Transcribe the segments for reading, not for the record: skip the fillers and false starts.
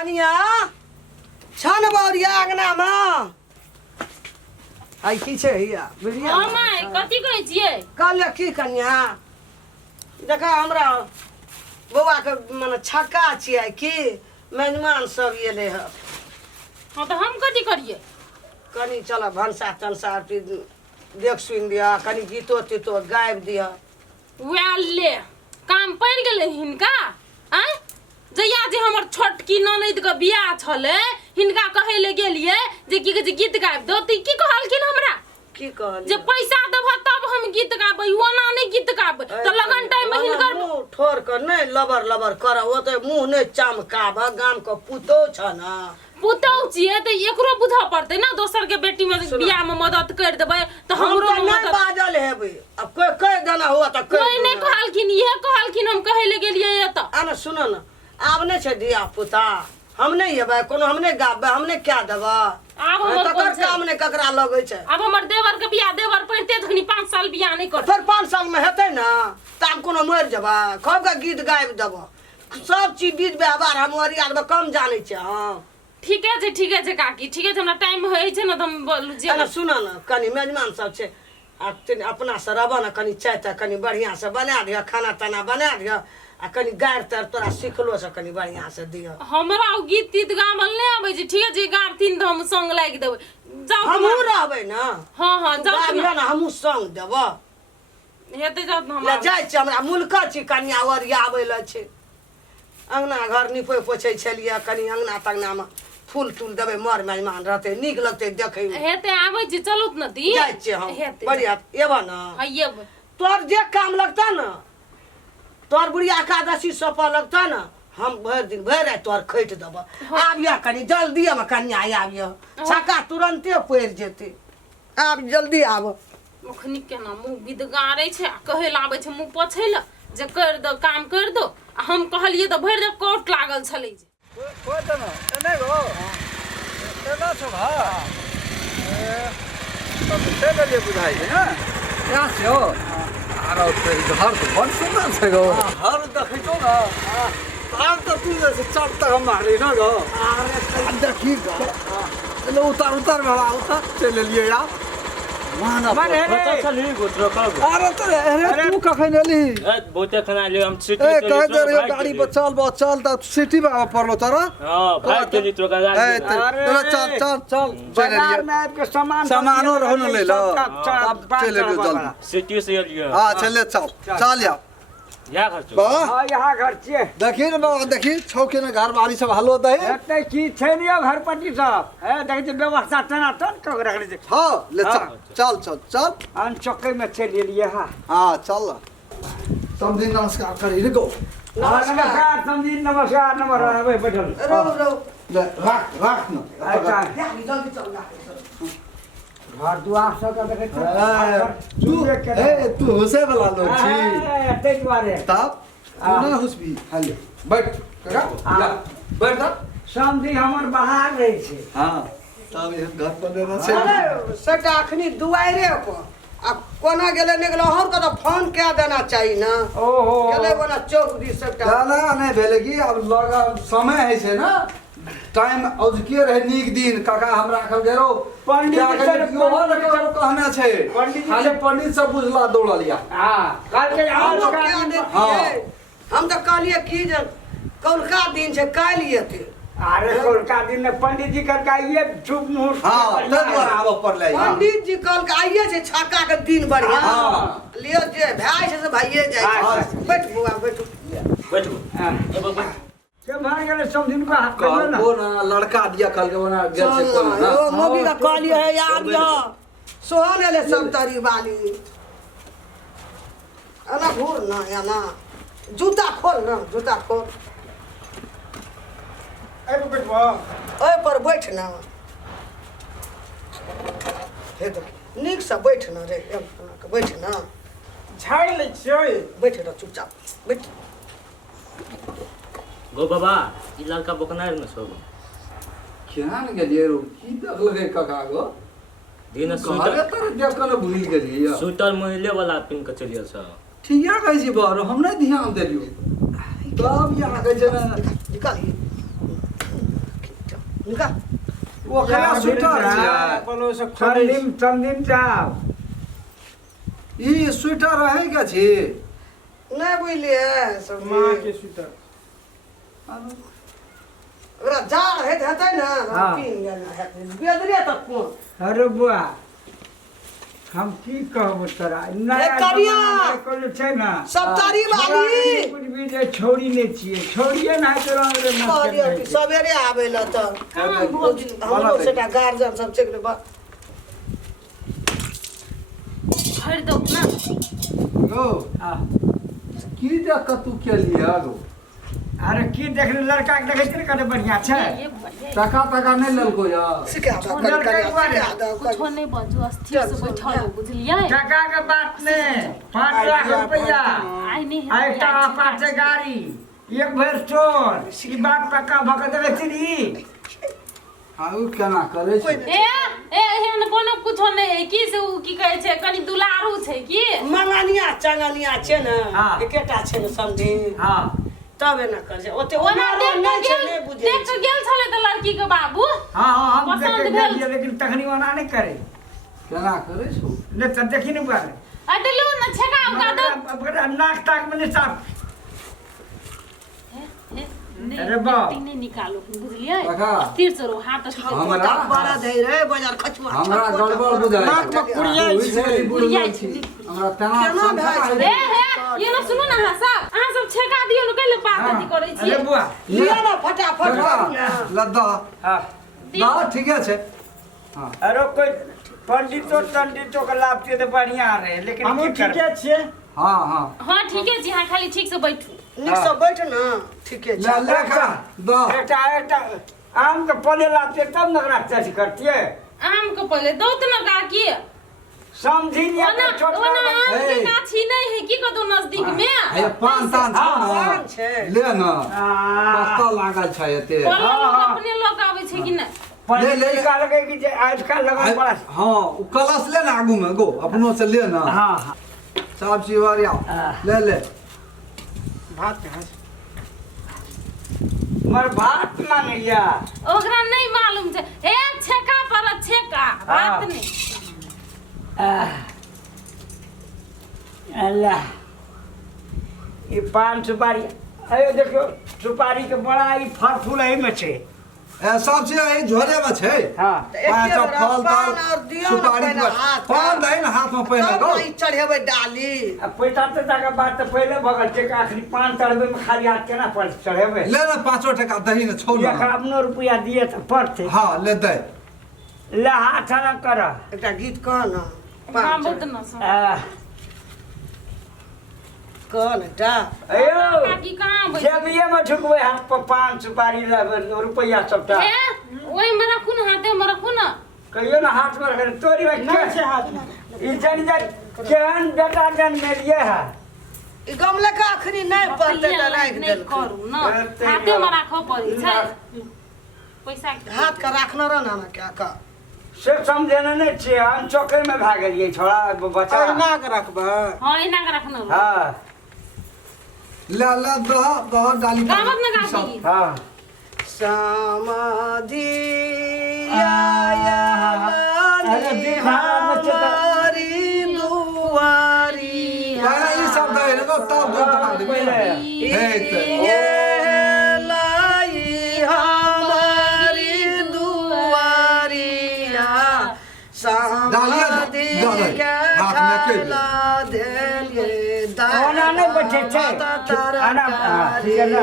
कनिया छन बौरिया अंगना में आई की छै हिया बिरिया हां माय कथि कहै छियै कहले की कनिया देखा हमरा बौआ के माने छक्का छियै कि मेहमान सब एले ह हां तो हम कथि करिए कनी चल भंसा तनसा देख सुन दिया कनी गीतो तीतो गाबि दिया ले काम पड़ गेले हिनका आय जया जे हमर छोटकी ननद के बियाह छले हिनका कहे ले गेलिए जे की कहै छै गीत गाबि दो ती की कहलखिन हमरा की कहल जे पैसा देब तब हम गीत गाबै ओना नहीं गीत गाबै तो लगन टाइम में हिनकर मुंह ठोर कर नहीं लबर लबर कर ओ तो मुंह नहीं चमकाब गाम के पुतो छ ना पुतौ छिए त एकरो बुझा पड़ते ना दोसर के बेटी में बियाह में मदद कर देबै तो हमरो नहीं बाजल हेबै अब कोई कह देना हुआ तो कोई नहीं कहलखिन ये कहलखिन हम कहे ले गेलिए ये त आना सुनो ना आब नहीं छै दिया पुता हम नहीं हेबै कोनो हम नहीं गाबबै हम नहीं क्या देबा आब हमर ककर काम नहीं ककरा लगै छै अब हमर देवर के बियाह देवर पढ़ते तखनी 5 साल बियाह नहीं कर फिर 5 साल में हेतै ना तब कोनो मर जेबा कब का गीत गाबि देबो सब चीज बीज व्यवहार हम ओरिया देबो कम जानै छै हां ठीक है काकी ठीक है हमरा टाइम होय छै ना त हम बोलू जे अरे सुना ना कनी मेजमान सब छै आ अपना से रहबा ना कनी चाय ता कनी बढ़िया से बना दिया खाना ताना बना दिया आ कनी गार तर तोरा सिखलो से कनी बढ़िया से दिया हमरा गीत तीत गावल नहीं आबै छै ठीक है जे गारथिन त हम संग लाग देबै जाओ हमहू रहबै ना हां जाओ ना हमहू संग देबो हेते जाओ हम ले जाय छै हमरा मुल्का छी कन्या ओरिया आबै ल छै अंगना घर निपै पोछै छलिया कनी अंगना तंगना में फूल तूल देबै मर मेहमान रहते नीक लगते देखै में हेते आबै छै चलू न ती जाय छै हम बढ़िया एबा ना आइब तोर जे काम लगता ना तोर बुढ़िया एकादशी सपा लगता ना हम भर दिन भर रात तोर खैट देब आबिया कनी जल्दी हम कन्या आबिया छक्का तुरंते पड़ जेते आब जल्दी आब मुखनी के ना मुंह बिदगारै छै कहे लाबै छै मुंह पोछै ल जे कर दो काम कर दो हम कहलिए त भर दे कोट लागल छलै जे कोइ त न एने गो एना छ भा ए तब से ले बुझाइ छै ना क्या से हो आरो तो घर तो बहुत सुंदर छै गो घर देखै छौ ना आब त तू से चढ़ तक हम मारे ना गो अरे देखी गो ले उतार बाबा उतार चल लिए यार माना चली गोत्र का अरे तू कखन एली बहुते खाना ले हम सिटी ए कह दे रे गाड़ी पर चल त सिटी में पड़लो तोरा हां भाई के लिए तो का चल बाजार में आपके सामानो रहन ले लो अब चल ले जल्दी सिटी से लियो हां चल चल या घर तो हां यहाँ घर छिए देखी न बाबा देखी छौके न घर वाली सब हलो दे एते की छै नि घर पट्टी सब ए देख जे व्यवस्था तना तन क रखले छै हां ले चल अन चक्के में चल लिए हां चल समझी नमस्कार करी रे गो नमस्कार समझी नमस्कार नंबर आवे बैठल रो ले राख न अच्छा जल्दी चल घर दुआर सब का देखे तू होसे वाला लोग छी ते दुआरे तब तू ना हुसबी हाले बैठ काका बैठ समझी हमर बाहर रहे छै हां तब ये घर पर देना छै अरे सटा अखनी दुआरे को आ कोना गेले ने गेलो हर का फोन क्या देना चाहिए ना ओहो गेले बना चौक दी सटा ना नहीं भेले की अब लगा समय है छै ना टाइम औजके रहे नीक दिन काका हमरा खल गेरो पंडित सर कहना छै खाली पंडित सब बुझला दौड़लिया हां काल के हम तो कहलिए की जे कौलका दिन छै काल येते अरे कोलका दिन में पंडित जी कर आइए शुभ मुहूर्त हां तब आबो पड़ले पंडित जी कल के आइए छै छक्का के दिन बढ़िया लियो जे भाई से भाइये जाय बैठ बुआ बैठ के भाग गेले समझिन को हाथ कर ना को ना लड़का दिया कल के बना गेल से को ना ओ मोगी का कहलिए है याद या सोहन ले सब तरी वाली अना घूर ना या ना जूता खोल ए बैठवा ओए पर बैठ ना हे तो नीक से बैठ ना रे बैठ ना झाड़ ले छै बैठ ना चुपचाप बैठ गो बाबा ई लड़का बकनार में सब केना न गेलिए रो की देख लगे काका गो दिन कहले तर देख के भूल गेलिए स्वेटर महिले वाला पिन के चलिए सब ठीया कहै छी बारो हम नहीं ध्यान देलियो तब या कहै छै ना निकालिए निकाल ओकरा स्वेटर छियै संदिम संदिम जाओ ई स्वेटर रहै के छी नहीं बुझलिए सब माँ के स्वेटर ओकरा जाड़ हेतै ना हाँ। पीन जाना हेतै बेदरे तक कोन अरे बुआ हम की कहब तोरा नया करिया। जमाना के जे छै ना सब तारी वाली कुछ भी जे छोड़ी नहीं छिए छोड़िए ना तो रंग रे कहलियो कि मत सवेरे आबै ल त कहाँ भोज हमरो सेटा गार्जियन सब चेक ले भरि दो ना यौ हां की देख के तू केलियै गो अरे की देख रे लड़का के देखै छै कते बढ़िया छै ये बढ़िया टका नहीं लेलको या सिखा दो कर कर सिखा दो कुछो नहीं बजू अस्थिर से बैठल हो बुझलियै टका के बात नहीं 5 लाख रुपया आइ नहीं आ एकटा अपाचे गाड़ी एक भर चोर ई बात पक्का भक देबे छी हाँ उ केना करे छै ए एहन कोनो कुछो नहीं है की से उ की कहै छै कनी दुलारू छै की मंगनिया चंगनिया छै न हाँ। एकेटा छै न समझी हां तब एना कर छै ओते ओना ओना नहीं छै नहीं देख बुझे के गेल छले त लड़की के बाबू हां हम पसंद देख के भेल। गेलिए लेकिन तखनी ओना नहीं करे केना करे छौ ले त देखी नहीं बुआ अटलू न छका उका दो अब नाक ताक में साफ अरे बा। नहीं निकालो बुझलियै काका। अस्थिर से रहो हाथ अस्थिर से हमरा बड़ा दे रे बाजार खचुआ हमरा गड़बड़ बुझाइ नाक में कुड़िया छै कुड़िया बुझल छी हमरा तेना केना समझा भए ए हे ये ना सुनो ना हां सब अहाँ सब छका दियो न कैले बात अथी करै छी अरे बुआ लिया ना फटाफट लद्दा हां ना ठीके छै हाँ अरे कोई पंडितो तंडितो के लाभ के तो बढ़िया रहे लेकिन हमहूँ की करब? ठीके छियै हाँ हाँ हां ठीके छी हां खाली ठीक से बैठू निक से बैठ ना ठीके ले छै ले खा द एकटा आम के पले लाते तब नगरा चर्च करतिए आम को पहले दो तो ना काकी समझी नहीं ओना आता छोटा ओना आम के ए। गाछी नहीं है की कतो नजदीक में हे पान तान छौ पान न छै ले न आ, कत्ता लागल छै एते बोलो लोग हाँ। अपने लोग आवे छै कि नहीं पहिले ले, ले। का लगे कि जे आजकल लगन बड़ा हाँ उ कलश ले ना आगू में गो अपनो से ले ना हां हां साहब चिवरिया ले ले भात है मर भात मांगिया ओकरा नहीं मालूम छै ए छेका पर छेका बात हाँ। नहीं अल्लाह ये पान सुपारी अरे देखो सुपारी के बड़ा ही फल फूल है में छे ए सब चीज एही झोरे में छै हां पाँच एके सौ बेरा फल पान दाल और दियौ न सुपारी पहिने पर हाथ पान दही ना हाथ में पहिने तब गो न ई चढ़ेबै डाली अब पैसा तो तक बात तो पहले बगल छे का आखिरी पान चढ़बे में खाली हाथ केना पर चढ़ेबे ले ना 5 टका दही ने छौ ये ना अपनो रुपया दिए तो पड़ते हाँ ले दे ले हाथ न कर एकटा गीत कह न हां पान बहुत ना सुन कह न एकटा अयो काकी कहां बैठ जेबिए में झुकबे हाथ पर पान सुपारी लेबे रुपया सबटा ए ओई में रखू ना हाथे में रखू ना कहियो ना हाथ में रखे तोरी में नहीं छै हाथ में ई जन जन केहन बेटा जन मेलिए है ई गमले का अखनी नहीं पड़ते त राख नहीं देल करू ना करते हाथे में रहो। राखो पड़ी छै पैसा हाथ का राखना रह ना क्या का से समझे नहीं छे हम चौके में भाग गेलिए छोड़ा बच्चा अहिना के रखबा हां इना के रखना हां ले ले दह डाली पर। कामत ना काकी हां समाधि अरे देख बच्चे तो हमारी दुआरी पहले ई सब दही ने गो तब दो टका देबे हे ते ये लाई हमारी दुआरिया डालिए समाधि दो दही के हाथ में के खाला देलिए ओना नहीं बैठे छे आना ठीक है ना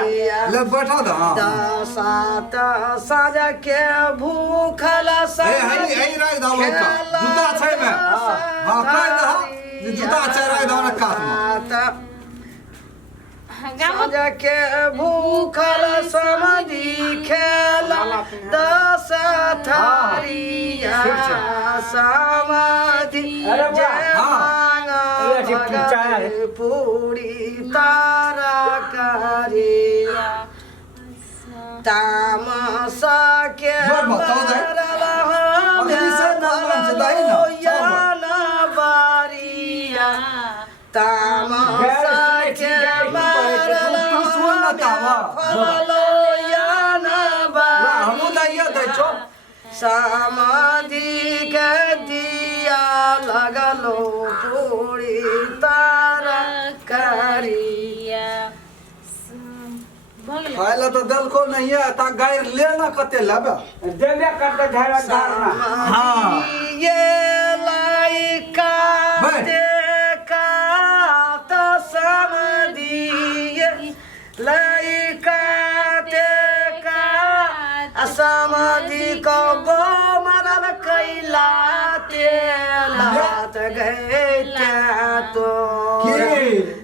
ले बैठा द हाँ सात साज के भूखल ए हई हई राख दाओ का जूता छै में हां कह दह जे जूता छै राख दाओ ना काट में गामत साज के भूखल समाधि खेला दस थारिया समाधि अरे वाह, जय हाँ। ये ठीक पूछा है। मांगा पूरी तारा करिया तामसा के जोर बताओ दे। अगली से नाम से दाई ना, याना बारिया तामसा के सुन ना तावा फलो याना हमू बारिया नहीं दे छो समाधि के दिया लगलो पूरी तारा करिया। खाए ला तो दिल को नहीं है ता गाय लेना कते लबे देवे करते झरा धारना। हाँ ये लाइका बैठ। देखा तो समाधि लाइका देखा समाधि को गो मरल कैला तेलात गए क्या तो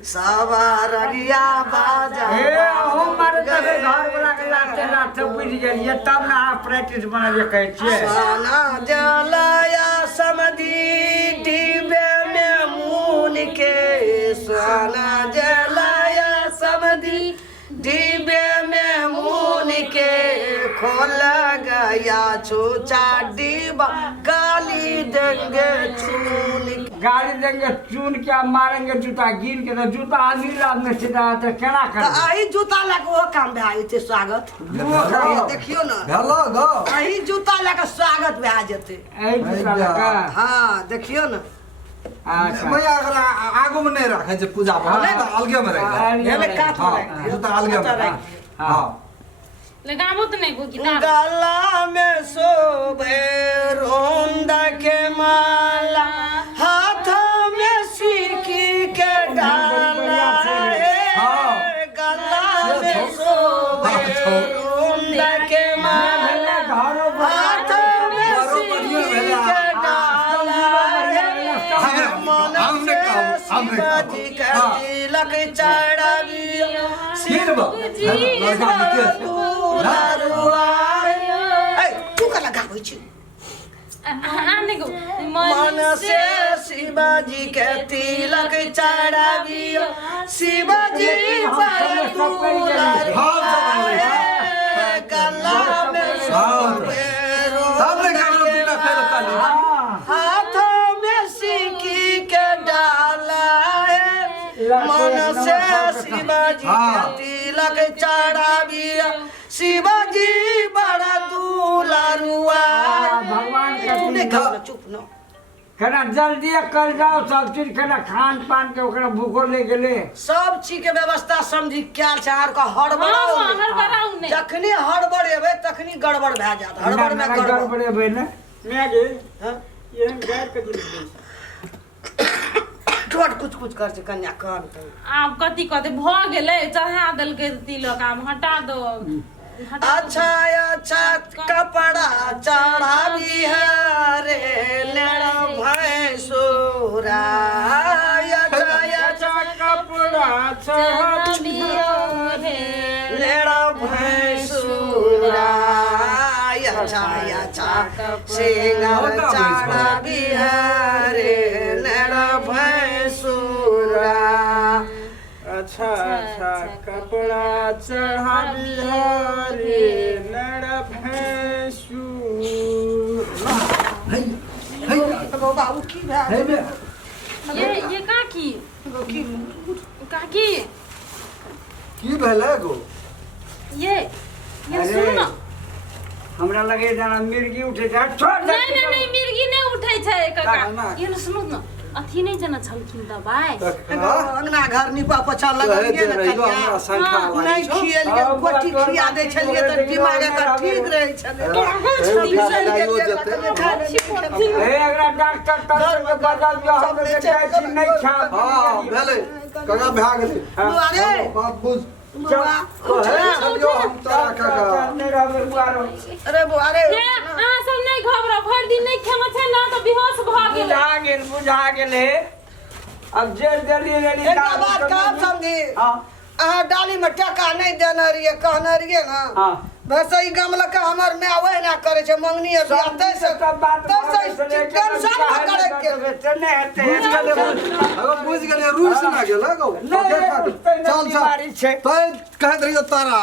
सवारिया बाजा ए हो मारे तबे घर वाला के लाते लाते बुझ गेलिए तब ना प्रैक्टिस बना जे कहै छियै। सोना जलाया समाधि डिबे में मून के सोना जलाया समाधि डिबे में मून के खोल गया छूचा डिबा गाली देंगे चून गाड़ी देंगे चून के मारेंगे जूता गिन के तो जूता आदमी लाद में सीधा तो केना कर आई जूता लग वो काम भए जेते स्वागत देखियो ना हेलो गो आई जूता लग स्वागत भए जेते ए जूता लगा। हाँ देखियो ना अच्छा मैं अगर आगू में नहीं रखे जे पूजा में तो अलगे में रख ये में काट हां रख ये तो अलगे में हां लगाबो तो नहीं को गिटार गला में शोभे रोंदा के माला हाथ में सिक्की के डाला है गला में शोभे रोंदा के माला हाथ में सिक्की के डाला है मन से शिवाजी का तिलक चढ़ावियो मन से शिवाजी के तिलक चढ़ावियो शिवाजी पर दुलार गला में शोभे रोंदा के माला हाथों में सिक्की के डाला है मन से शिवाजी के तिलक चढ़ाविया शिवाजी बड़ा दुलारुआ भगवान का तूने कहा चुप न केना जल्दी कर जाओ सब चीज केना खान पान के ओकरा भूखो ले गेले सब चीज के व्यवस्था समझी क्या चार का हड़बड़ाओ हाँ, हड़बड़ाओ नहीं। जखनी हड़बड़ हेबे तखनी गड़बड़ भए जात हड़बड़ में गड़बड़ गड़बड़े भइ ने मैं गे हाँ? ये गैर के दिन ठोट कुछ कुछ कर छै कन्या कान तो आब कथी कहते भ गेलै चढ़ा देलकै तिलक आब हटा दो अच्छा अच्छा कपड़ा चढ़ावी है रे लेड़ा भैंसुरा अच्छा कपड़ा लेड़ा भैंसुरा अच्छा सिंगर चढ़ावी है रे लेड़ा भैंसुरा अच्छा अच्छा कपड़ा चढ़ा बिहारी लड़ भैंसू बाबू की भए ये काकी काकी की भेलै गो ये सुन न हमरा लगे जना मिर्गी उठे जा छोड़ दे नहीं मिर्गी नहीं उठै छै ना। काका ये न सुनु न अथी नहीं जना छलखिन दबाई अंगना घर निपा पोछा लगलिए न कन्या नहीं खिएलिए कोठी खिया दै छलिए त दिमाग एकर ठीक रहै छलै ए अगला डॉक्टर तर में बदल दियो हम के कहै छी नहीं खा हां भेलै कगा भए गेलै अरे बात बुझ बुआ चलियो हम तोरा काका नहीं रहबे बुआरो अरे बुआ अरे ये अहाँ सब नहीं घबरा भर दिन नहीं खेमा छै ना त बेहोश भ गेलै बुझा गेल हे अब जेल देली लेली एक बात काम समझी हां अहाँ डाली में टका नहीं देना रहिए कहना रहिए ना हां वैसे ही गमला का हमर में वही ना करे छै मंगनी है बियाह से सब बात टेंशन ना करे के नहीं हेते अगर बुझ गेलै रूस ना गेलै गो चल चल तै कहत रहियो तारा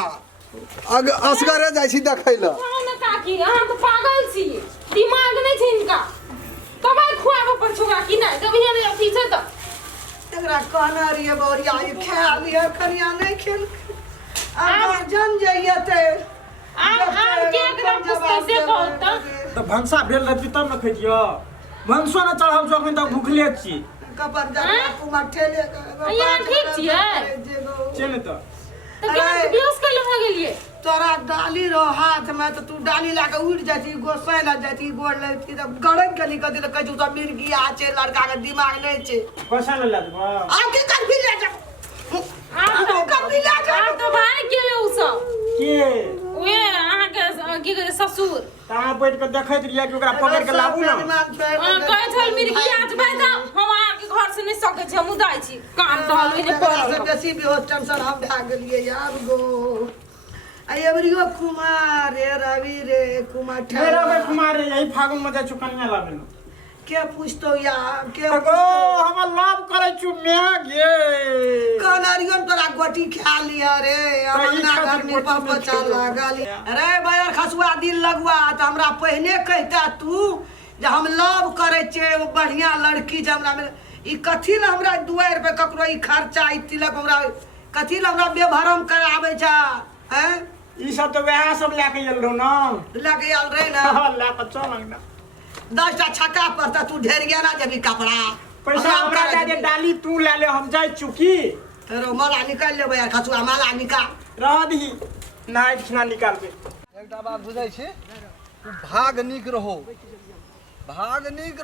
असगरे जाइ छी देखै ल न काकी अहाँ तो पागल छी दिमाग नहीं छै इनका दवाई खुआबे पर छोरा कि नहीं जब यहाँ नहीं अथी छै त एकरा कहना रहिए बोरिया ये खा लिया कन्या नहीं खेल अब जन जाइए ते आम के एकरा पुस्तक से कहत तो भंसा भेल रहती तब न खैतियो भंसो न चढ़ल जो अखन तक भूखले छी कपर जा कुमार ठेले यहाँ ठीक छियै चल तो केहन बेहोश कैले भ गेलियै तोरा डाली रो हाथ में तो तू डाली लाके उड़ जाती गोसाई लग जाती गोड़ लगती तब गड़क गली कदी कह तू सब मिर्गी आ छे लड़का के दिमाग नहीं छे पैसा ले ला देबो आके कर भी ले जा कर भी ले जा आप तो भाग गेले उ सब के ओए अहाँ के की कहै ससुर ता बैठ के देखैत रिया कि ओकरा पकड़ के लाबू ना कहै छल मिर्गी आज भाई जा हम अहाँ के घर से नहीं सकै छी हम उदाई छी काम तो हल नहीं से बेसी भी होत टेंशन हम भाग गेलिए यार गो अयबरियो कुमार रे रवि रे कुमार मेरा भाई कुमार रे यही फागुन में जा चुकनिया लाबे के पूछतो यार के गो हम लाभ करे छु मैं गे कनारियन तोरा गोटी खा लिया रे अपना घर में पापा चल लागल अरे बायर खसुआ दिल लगवा त हमरा पहले कहता तू जे हम लव करे छे बढ़िया लड़की जे हमरा ई कथि ल हमरा दुआर पे ककरो ई खर्चा ई तिलक हमरा कथि ल हमरा बेभरम करावे छ हैं ई सब तो वह सब लेके आइल रहो ना लगे आल रे ना हां ला के चल ना 10टा छक्का पड़ता तू ढेर गया ना जब कपड़ा पैसा हमरा दे दे डाली तू ले ले हम जाई चुकी रो माला निकाल ले यार खसुआ माला निकाल रह दी नाइट खना निकाल के एकटा बात बुझै छी तू भाग नीक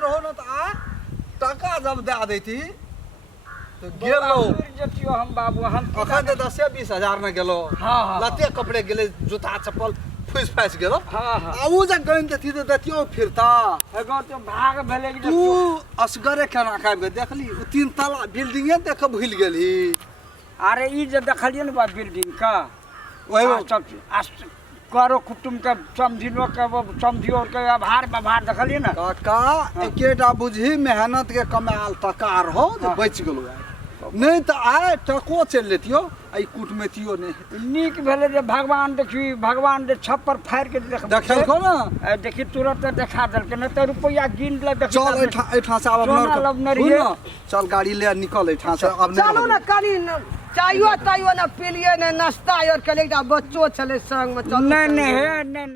रहो न त आ टका जब दे देती तो गेलो जतियो हम बाबू हम अखन त 10-20 हजार में गेलो हाँ, हाँ। लते कपड़े गेले जूता चप्पल फुस फास गेलो हाँ, हाँ। आ उ जे गन देती तो दतियो फिरता एगो तो भाग भेले कि तू असगरे केना खाब के देखली उ 3 तला बिल्डिंगे देख भूल गेली अरे ई जे देखलिए न बा बिल्डिंग का ओहे सब करो कुटुम के समझिलो के समझियो के आभार व्यवहार देखलिए ना काका एकेटा बुझी मेहनत के कमाल टका रहो जे बच गेलो नहीं तो आए टको चल लेतियो आई कुटमेतियो नहीं नीक भेले जे भगवान देखी भगवान जे छप्पर फाड़ के देखलको ना देखी तुरंत देखा देलके न त रुपया गिन ले देख चल एठा से अब अपना चल गाड़ी ले निकल एठा से अब चलो ना कनी चायो तायो ना पिलिए ना नाश्ता और कलेटा बच्चो चले संग में चलो नहीं नहीं